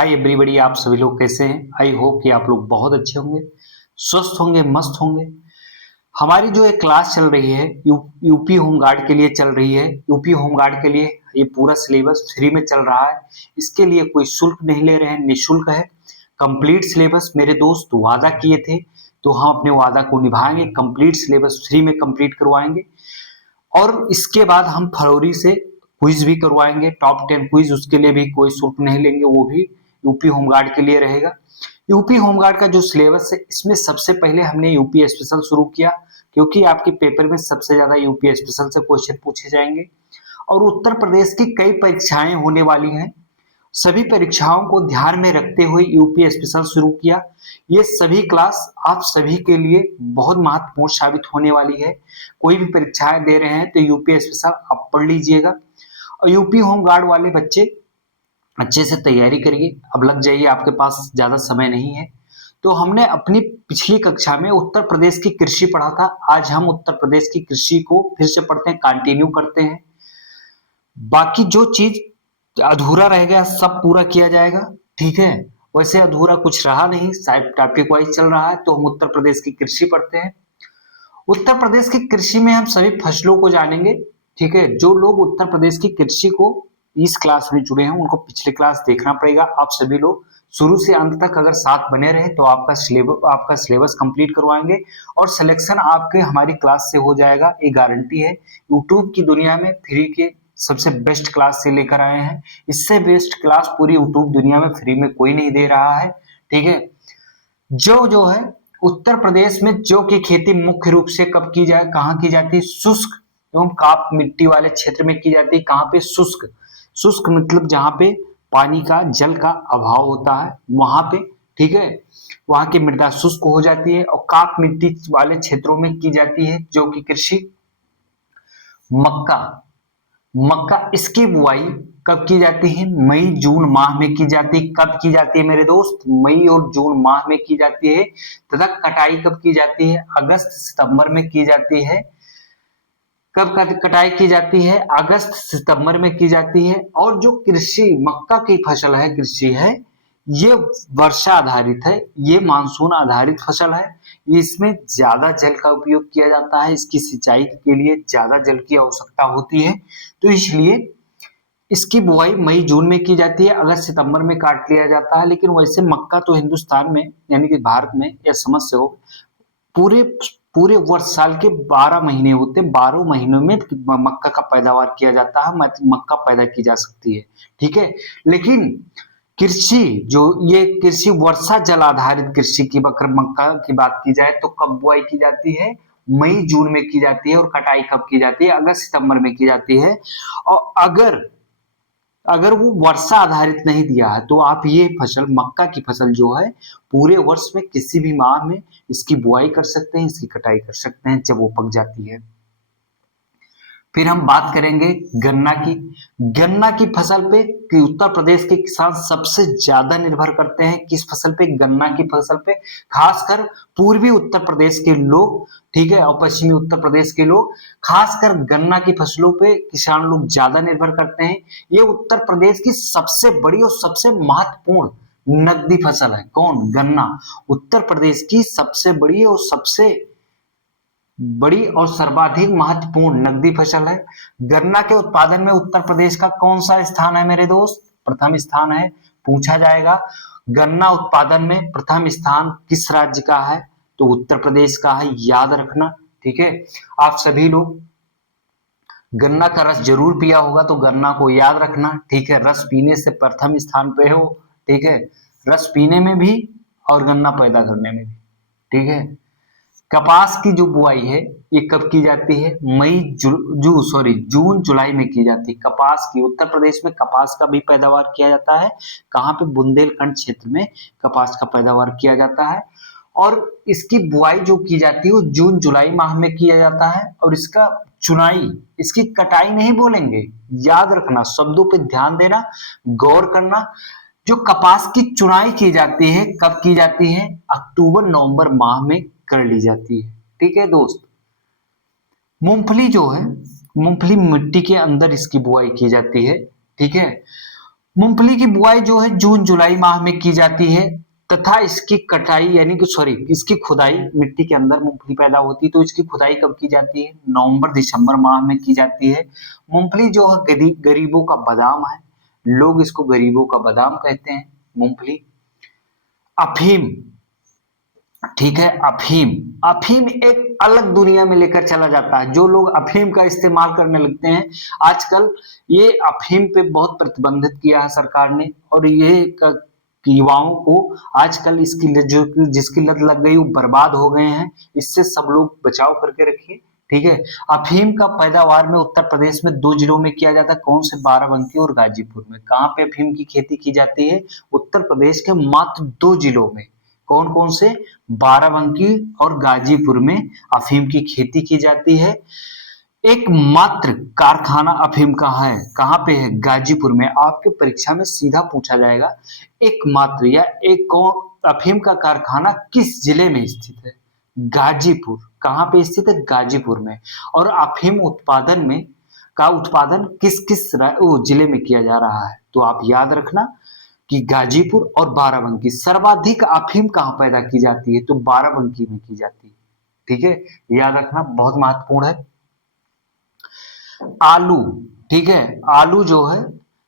Hi everybody, आप सभी लोग कैसे हैं? आई होप कि आप लोग बहुत अच्छे होंगे, स्वस्थ होंगे, मस्त होंगे। हमारी जो एक क्लास चल रही है यूपी होमगार्ड के लिए चल रही है। यूपी होमगार्ड के लिए ये पूरा सिलेबस फ्री में चल रहा है। इसके लिए कोई शुल्क नहीं ले रहे हैं, निःशुल्क है। कंप्लीट सिलेबस मेरे दोस्त वादा किए थे, तो हम अपने वादा को निभाएंगे। कंप्लीट सिलेबस फ्री में कंप्लीट करवाएंगे और इसके बाद हम फरवरी से क्विज भी करवाएंगे, टॉप 10 क्विज। उसके लिए भी कोई शुल्क नहीं लेंगे, वो भी यूपी होमगार्ड के लिए रहेगा। यूपी होमगार्ड का जो सिलेबस है, इसमें सबसे पहले हमने यूपी स्पेशल शुरू किया, क्योंकि आपके पेपर में सबसे ज्यादा यूपी स्पेशल से क्वेश्चन पूछे जाएंगे और उत्तर प्रदेश की कई परीक्षाएं होने वाली हैं। सभी परीक्षाओं को ध्यान में रखते हुए यूपी स्पेशल शुरू किया। ये सभी क्लास आप सभी के लिए बहुत महत्वपूर्ण साबित होने वाली है। कोई भी परीक्षाएं दे रहे हैं तो यूपी स्पेशल आप पढ़ लीजिएगा और यूपी होमगार्ड वाले बच्चे अच्छे से तैयारी करिए। अब लग जाइए, आपके पास ज्यादा समय नहीं है। तो हमने अपनी पिछली कक्षा में उत्तर प्रदेश की कृषि पढ़ा था। आज हम उत्तर प्रदेश की कृषि को फिर से पढ़ते हैं, कंटिन्यू करते हैं। बाकी जो चीज अधूरा रह गया सब पूरा किया जाएगा, ठीक है। वैसे अधूरा कुछ रहा नहीं, शायद टॉपिक वाइज चल रहा है। तो हम उत्तर प्रदेश की कृषि पढ़ते हैं। उत्तर प्रदेश की कृषि में हम सभी फसलों को जानेंगे, ठीक है। जो लोग उत्तर प्रदेश की कृषि को इस क्लास में जुड़े हैं, उनको पिछली क्लास देखना पड़ेगा। आप सभी लोग शुरू से अंत तक अगर साथ बने रहे तो आपका सिलेबस कंप्लीट करवाएंगे और सिलेक्शन आपके हमारी क्लास से हो जाएगा, ये गारंटी है। यूट्यूब की दुनिया में फ्री के सबसे बेस्ट क्लास से लेकर आए हैं। इससे बेस्ट क्लास पूरी यूट्यूब दुनिया में फ्री में कोई नहीं दे रहा है, ठीक है। जो है उत्तर प्रदेश में जौ की खेती मुख्य रूप से कब की जाए, कहाँ की जाती है? शुष्क एवं काप मिट्टी वाले क्षेत्र में की जाती है। कहाँ पे? शुष्क। शुष्क मतलब जहाँ पे पानी का, जल का अभाव होता है, वहां पे, ठीक है। वहां की मृदा शुष्क हो जाती है। और काप मिट्टी वाले क्षेत्रों में की जाती है जौ की कृषि। मक्का। मक्का इसकी बुआई कब की जाती है? मई जून माह में की जाती है। कब की जाती है मेरे दोस्त? मई और जून माह में की जाती है। तथा कटाई कब की जाती है? अगस्त सितंबर में की जाती है। कब कटाई की जाती है? अगस्त सितंबर में की जाती है। और जो कृषि मक्का की फसल है, कृषि है, ये वर्षा आधारित है, ये मानसून आधारित फसल है। इसमें ज्यादा जल का उपयोग किया जाता है, इसकी सिंचाई के लिए ज्यादा जल की आवश्यकता होती है। तो इसलिए इसकी बुआई मई जून में की जाती है, अगस्त सितंबर में काट लिया जाता है। लेकिन वैसे मक्का तो हिंदुस्तान में यानी कि भारत में, या समझ से हो, पूरे पूरे वर्ष साल के 12 महीने होते हैं। 12 महीनों में मक्का का पैदावार किया जाता है, मक्का पैदा की जा सकती है, ठीक है। लेकिन कृषि जो ये कृषि वर्षा जल आधारित कृषि की मक्का की बात की जाए तो कब बुआई की जाती है? मई जून में की जाती है। और कटाई कब की जाती है? अगस्त सितंबर में की जाती है। और अगर अगर वो वर्षा आधारित नहीं दिया है तो आप ये फसल, मक्का की फसल जो है, पूरे वर्ष में किसी भी माह में इसकी बुआई कर सकते हैं, इसकी कटाई कर सकते हैं जब वो पक जाती है। फिर हम बात करेंगे गन्ना की। गन्ना की फसल पे कि उत्तर प्रदेश के किसान सबसे ज्यादा निर्भर करते हैं। किस फसल पे? गन्ना की फसल पे। खासकर पूर्वी उत्तर प्रदेश के लोग, ठीक है, और पश्चिमी उत्तर प्रदेश के लोग खासकर गन्ना की फसलों पे किसान लोग ज्यादा निर्भर करते हैं। ये उत्तर प्रदेश की सबसे बड़ी और सबसे महत्वपूर्ण नकदी फसल है। कौन? गन्ना। उत्तर प्रदेश की सबसे बड़ी और सर्वाधिक महत्वपूर्ण नकदी फसल है। गन्ना के उत्पादन में उत्तर प्रदेश का कौन सा स्थान है मेरे दोस्त? प्रथम स्थान है। पूछा जाएगा गन्ना उत्पादन में प्रथम स्थान किस राज्य का है? तो उत्तर प्रदेश का है, याद रखना, ठीक है। आप सभी लोग गन्ना का रस जरूर पिया होगा, तो गन्ना को याद रखना, ठीक है। रस पीने से प्रथम स्थान पे हो, ठीक है, रस पीने में भी और गन्ना पैदा करने में भी, ठीक है। कपास की जो बुआई है ये कब की जाती है? जून जुलाई में की जाती है। कपास की, उत्तर प्रदेश में कपास का भी पैदावार किया जाता है। कहाँ पे? बुंदेलखंड क्षेत्र में कपास का पैदावार किया जाता है। और इसकी बुआई जो की जाती है वो जून जुलाई माह में किया जाता है। और इसका चुनाई, इसकी कटाई नहीं बोलेंगे, याद रखना, शब्दों पे ध्यान देना, गौर करना। जो कपास की चुनाई की जाती है कब की जाती है? अक्टूबर नवंबर माह में कर ली जाती है, ठीक है दोस्त। मूंगफली जो है, मूंगफली मिट्टी के अंदर इसकी बुआई की जाती है, ठीक है। मूंगफली की बुआई जो है जून जुलाई माह में की जाती है तथा इसकी कटाई यानी कि सॉरी इसकी खुदाई, मिट्टी के अंदर मूंगफली पैदा होती है तो इसकी खुदाई कब की जाती है? नवंबर दिसंबर माह में की जाती है। मूंगफली जो है गरीबों का बादाम है, लोग इसको गरीबों का बादाम कहते हैं। मूंगफली, अफीम, ठीक है, अफीम, अफीम एक अलग दुनिया में लेकर चला जाता है। जो लोग अफीम का इस्तेमाल करने लगते हैं आजकल, ये अफीम पे बहुत प्रतिबंधित किया है सरकार ने, और ये युवाओं को आजकल इसकी जो जिसकी लत लग गई वो बर्बाद हो गए हैं। इससे सब लोग बचाव करके रखिए, ठीक है। अफीम का पैदावार में उत्तर प्रदेश में 2 जिलों में किया जाता है। कौन से? बाराबंकी और गाजीपुर में। कहाँ पे अफीम की खेती की जाती है? उत्तर प्रदेश के मात्र 2 जिलों में। कौन कौन से? बाराबंकी और गाजीपुर में अफीम की खेती की जाती है। एकमात्र कारखाना अफीम का है, कहाँ पे है? गाजीपुर में। आपके परीक्षा में सीधा पूछा जाएगा एकमात्र या एक अफीम का कारखाना किस जिले में स्थित है? गाजीपुर। कहाँ पे स्थित है? गाजीपुर में। और अफीम उत्पादन में का उत्पादन किस किस जिले में किया जा रहा है? तो आप याद रखना कि गाजीपुर और बाराबंकी। सर्वाधिक अफीम कहाँ पैदा की जाती है? तो बाराबंकी में की जाती है, ठीक है, याद रखना, बहुत महत्वपूर्ण है। आलू, ठीक है, आलू जो है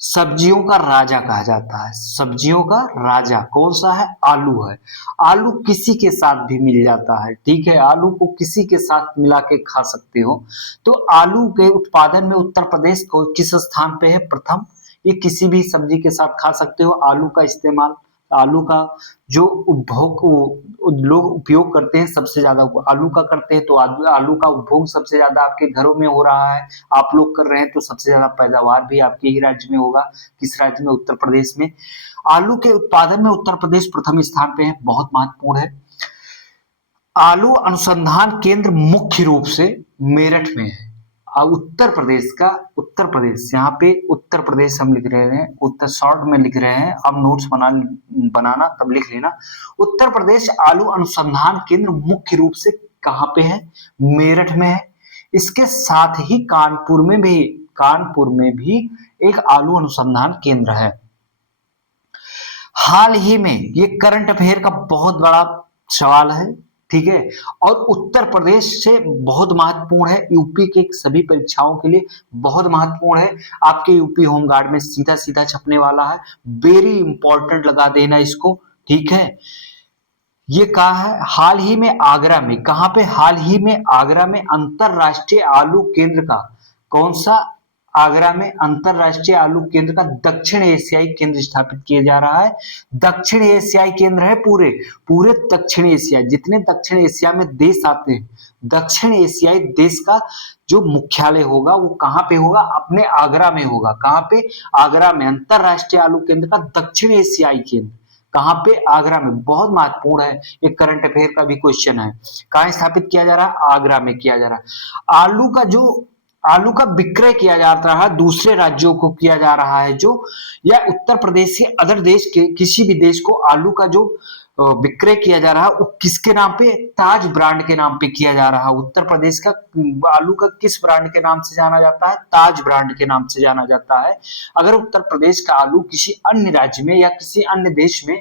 सब्जियों का राजा कहा जाता है। सब्जियों का राजा कौन सा है? आलू है। आलू किसी के साथ भी मिल जाता है, ठीक है, आलू को किसी के साथ मिला के खा सकते हो। तो आलू के उत्पादन में उत्तर प्रदेश को किस स्थान पे है? प्रथम। ये किसी भी सब्जी के साथ खा सकते हो। आलू का इस्तेमाल, आलू का जो उपभोग लोग उपयोग करते हैं सबसे ज्यादा आलू का करते हैं, तो आलू का उपभोग सबसे ज्यादा आपके घरों में हो रहा है, आप लोग कर रहे हैं, तो सबसे ज्यादा पैदावार भी आपके ही राज्य में होगा। किस राज्य में? उत्तर प्रदेश में। आलू के उत्पादन में उत्तर प्रदेश प्रथम स्थान पे है, बहुत महत्वपूर्ण है। आलू अनुसंधान केंद्र मुख्य रूप से मेरठ में है। उत्तर प्रदेश का, उत्तर प्रदेश, यहाँ पे उत्तर प्रदेश हम लिख रहे हैं, उत्तर शॉर्ट में लिख रहे हैं, अब नोट्स बनाना तब लिख लेना। उत्तर प्रदेश आलू अनुसंधान केंद्र मुख्य रूप से कहाँ पे है? मेरठ में है। इसके साथ ही कानपुर में भी एक आलू अनुसंधान केंद्र है। हाल ही में ये करंट अफेयर का बहुत बड़ा सवाल है, ठीक है, और उत्तर प्रदेश से बहुत महत्वपूर्ण है, यूपी के सभी परीक्षाओं के लिए बहुत महत्वपूर्ण है। आपके यूपी होमगार्ड में सीधा सीधा छपने वाला है, वेरी इंपॉर्टेंट लगा देना इसको, ठीक है। ये कहा है हाल ही में आगरा में, कहां पे? हाल ही में आगरा में अंतरराष्ट्रीय आलू केंद्र का, कौन सा? आगरा में अंतरराष्ट्रीय आलू केंद्र का दक्षिण एशियाई केंद्र स्थापित किया जा रहा है। दक्षिण एशियाई केंद्र है, पूरे पूरे दक्षिण एशिया, जितने दक्षिण एशिया में देश आते हैं, दक्षिण एशियाई देश का जो मुख्यालय होगा वो कहां पे होगा? अपने आगरा में होगा। कहां पे? आगरा में। अंतरराष्ट्रीय आलू केंद्र का दक्षिण एशियाई केंद्र कहां पे? आगरा में। बहुत महत्वपूर्ण है, एक करंट अफेयर का भी क्वेश्चन है। कहां स्थापित किया जा रहा है? आगरा में किया जा रहा है। आलू का विक्रय किया जा रहा है, दूसरे राज्यों को किया जा रहा है जो, या उत्तर प्रदेश से अदर देश के किसी भी देश को आलू का जो विक्रय किया जा रहा है वो किसके नाम पे? ताज ब्रांड के नाम पे किया जा रहा है। उत्तर प्रदेश का आलू का किस ब्रांड के नाम से जाना जाता है? ताज ब्रांड के नाम से जाना जाता है। अगर उत्तर प्रदेश का आलू किसी अन्य राज्य में या किसी अन्य देश में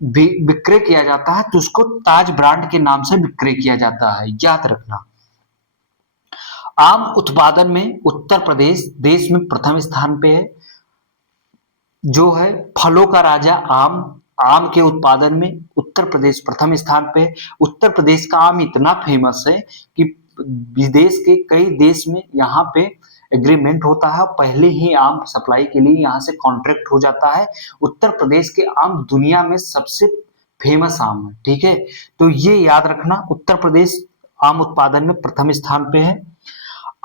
विक्रय किया जाता है तो उसको ताज ब्रांड के नाम से विक्रय किया जाता है, याद रखना। आम उत्पादन में उत्तर प्रदेश देश में प्रथम स्थान पे है, जो है फलों का राजा आम। आम के उत्पादन में उत्तर प्रदेश प्रथम स्थान पे है। उत्तर प्रदेश का आम इतना फेमस है कि विदेश के कई देश में यहाँ पे एग्रीमेंट होता है, पहले ही आम सप्लाई के लिए यहाँ से कॉन्ट्रैक्ट हो जाता है। उत्तर प्रदेश के आम दुनिया में सबसे फेमस आम है, ठीक है, तो ये याद रखना, उत्तर प्रदेश आम उत्पादन में प्रथम स्थान पे है।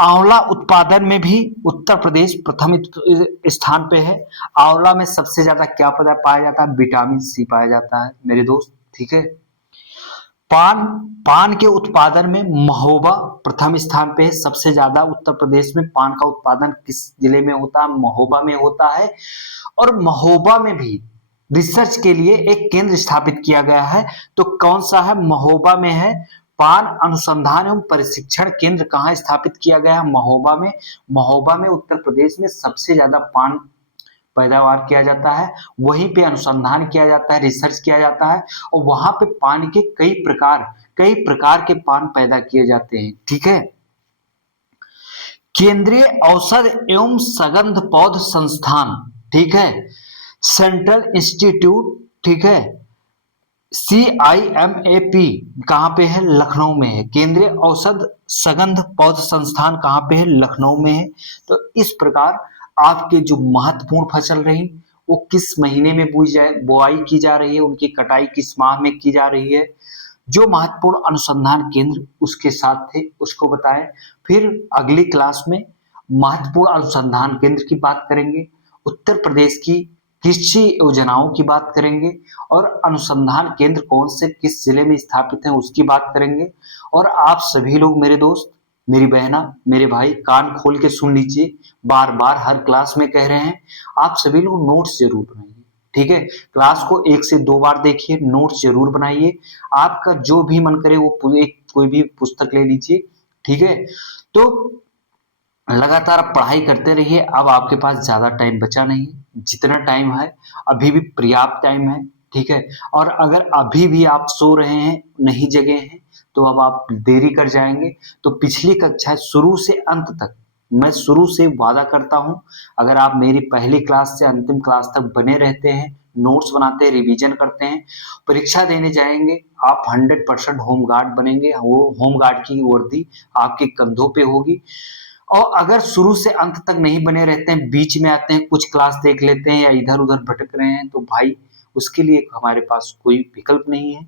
आंवला उत्पादन में भी उत्तर प्रदेश प्रथम स्थान पे है। आंवला में सबसे ज्यादा क्या पदार्थ पाया जाता है? विटामिन सी पाया जाता है मेरे दोस्त, ठीक है। पान के उत्पादन में महोबा प्रथम स्थान पे है। सबसे ज्यादा उत्तर प्रदेश में पान का उत्पादन किस जिले में होता है? महोबा में होता है। और महोबा में भी रिसर्च के लिए एक केंद्र स्थापित किया गया है, तो कौन सा है? महोबा में है। पान अनुसंधान एवं प्रशिक्षण केंद्र कहाँ स्थापित किया गया है? महोबा में। महोबा में उत्तर प्रदेश में सबसे ज्यादा पान पैदावार किया जाता है, वहीं पे अनुसंधान किया जाता है, रिसर्च किया जाता है और वहां पे पान के कई प्रकार के पान पैदा किए जाते हैं। ठीक है। केंद्रीय औषध एवं सगंध पौध संस्थान, ठीक है, सेंट्रल इंस्टीट्यूट, ठीक है, CIMAP कहाँ पे है? लखनऊ में है। केंद्रीय औषध सगंध पौध संस्थान कहाँ पे है? लखनऊ में है। तो इस प्रकार आपके जो महत्वपूर्ण फसल रही वो किस महीने में बुआई की जा रही है, उनकी कटाई किस माह में की जा रही है, जो महत्वपूर्ण अनुसंधान केंद्र उसके साथ थे उसको बताएं। फिर अगली क्लास में महत्वपूर्ण अनुसंधान केंद्र की बात करेंगे, उत्तर प्रदेश की कृषि योजनाओं की बात करेंगे और अनुसंधान केंद्र कौन से किस जिले में स्थापित है उसकी बात करेंगे। और आप सभी लोग मेरे दोस्त, मेरी बहना, मेरे भाई कान खोल के सुन लीजिए, बार बार हर क्लास में कह रहे हैं, आप सभी लोग नोट्स जरूर बनाइए। ठीक है, क्लास को 1 से 2 बार देखिए, नोट्स जरूर बनाइए। आपका जो भी मन करे वो एक कोई भी पुस्तक ले लीजिए। ठीक है, तो लगातार आप पढ़ाई करते रहिए। अब आपके पास ज्यादा टाइम बचा नहीं, जितना टाइम है अभी भी पर्याप्त टाइम है। ठीक है, और अगर अभी भी आप सो रहे हैं, नहीं जगे हैं, तो अब आप देरी कर जाएंगे। तो पिछली कक्षा शुरू से अंत तक, मैं शुरू से वादा करता हूं, अगर आप मेरी पहली क्लास से अंतिम क्लास तक बने रहते हैं, नोट्स बनाते हैं, रिवीजन करते हैं, परीक्षा देने जाएंगे, आप 100% होमगार्ड बनेंगे। वो होमगार्ड की वर्दी आपके कंधों पे होगी। और अगर शुरू से अंत तक नहीं बने रहते हैं, बीच में आते हैं, कुछ क्लास देख लेते हैं या इधर उधर भटक रहे हैं, तो भाई उसके लिए हमारे पास कोई विकल्प नहीं है।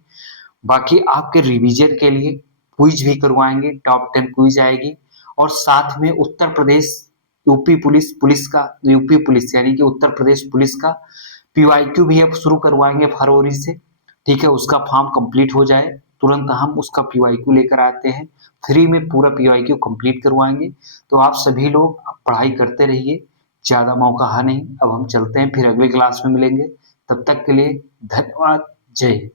बाकी आपके रिवीजन के लिए क्विज भी करवाएंगे, टॉप 10 क्विज आएगी। और साथ में उत्तर प्रदेश पुलिस का, यूपी पुलिस यानी कि उत्तर प्रदेश पुलिस का PYQ भी अब शुरू करवाएंगे फरवरी से। ठीक है, उसका फॉर्म कंप्लीट हो जाए तुरंत हम उसका PYQ लेकर आते हैं, फ्री में पूरा PYQ कंप्लीट करवाएंगे। तो आप सभी लोग पढ़ाई करते रहिए, ज्यादा मौका है नहीं। अब हम चलते हैं, फिर अगली क्लास में मिलेंगे। तब तक के लिए धन्यवाद। जय हिंद।